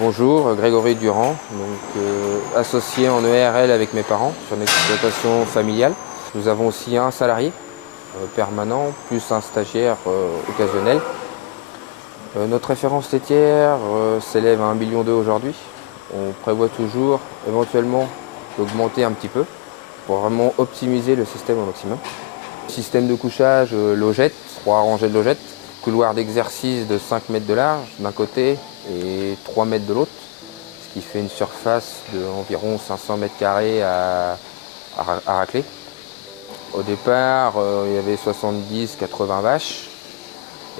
Bonjour, Grégory Durand, associé en ERL avec mes parents sur une exploitation familiale. Nous avons aussi un salarié permanent plus un stagiaire occasionnel. Notre référence laitière s'élève à 1,2 million aujourd'hui. On prévoit toujours éventuellement d'augmenter un petit peu pour vraiment optimiser le système au maximum. Système de couchage logette, 3 rangées de logettes, couloir d'exercice de 5 mètres de large d'un côté et 3 mètres de l'autre, ce qui fait une surface d'environ 500 mètres carrés à racler. Au départ, il y avait 70-80 vaches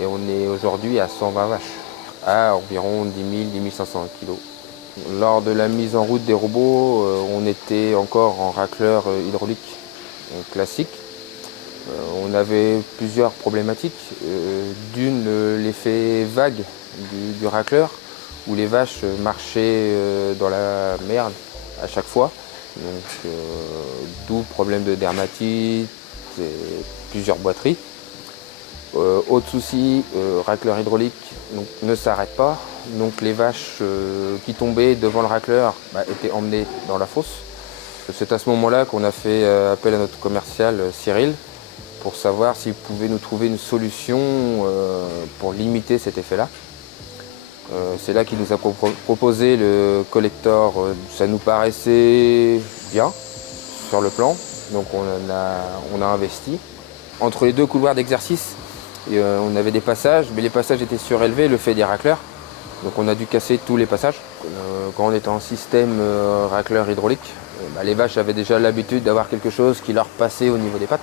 et on est aujourd'hui à 120 vaches, à environ 10 000-10 500 kg. Lors de la mise en route des robots, on était encore en racleur hydraulique classique. On avait plusieurs problématiques. D'une, l'effet vague du racleur, où les vaches marchaient dans la merde à chaque fois. D'où problème de dermatite et plusieurs boiteries. Autre souci, racleur hydraulique ne s'arrête pas. Donc les vaches qui tombaient devant le racleur étaient emmenées dans la fosse. C'est à ce moment-là qu'on a fait appel à notre commercial Cyril pour savoir s'il pouvait nous trouver une solution pour limiter cet effet-là. C'est là qu'il nous a proposé le collector. Ça nous paraissait bien sur le plan, donc on a investi. Entre les deux couloirs d'exercice, on avait des passages, mais les passages étaient surélevés, le fait des racleurs. Donc on a dû casser tous les passages. Quand on était en système racleur hydraulique, les vaches avaient déjà l'habitude d'avoir quelque chose qui leur passait au niveau des pattes.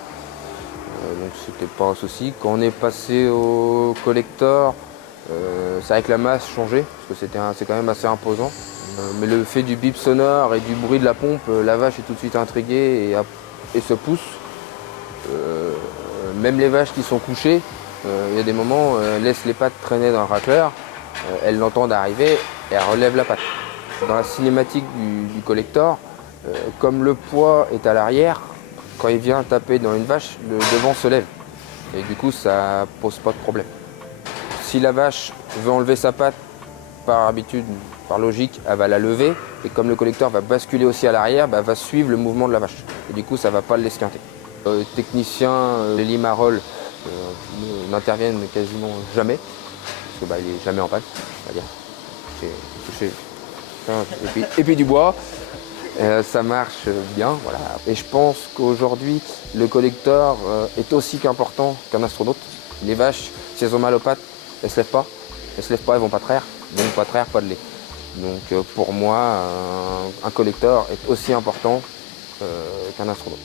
Donc c'était pas un souci. Quand on est passé au collector, c'est vrai que la masse changeait, parce que c'est quand même assez imposant. Mais le fait du bip sonore et du bruit de la pompe, la vache est tout de suite intriguée et se pousse. Même les vaches qui sont couchées, il y a des moments, elles laissent les pattes traîner dans le racleur, elles l'entendent arriver et elles relèvent la patte. Dans la cinématique du collector, comme le poids est à l'arrière, quand il vient taper dans une vache, le devant se lève. Et du coup, ça pose pas de problème. Si la vache veut enlever sa patte, par habitude, par logique, elle va la lever. Et comme le collecteur va basculer aussi à l'arrière, elle va suivre le mouvement de la vache. Et du coup, ça ne va pas l'esquinter. Les techniciens, les limaroles, n'interviennent quasiment jamais. Parce qu'il n'est jamais en panne, on va dire. J'ai touché et puis du bois. Ça marche bien, voilà. Et je pense qu'aujourd'hui, le collecteur est aussi qu'important qu'un astronaute. Les vaches, si elles ont mal aux pattes, elles ne se lèvent pas. Elles ne se lèvent pas, elles vont pas traire. Donc pas traire, pas de lait. Donc pour moi, un collecteur est aussi important qu'un astronaute.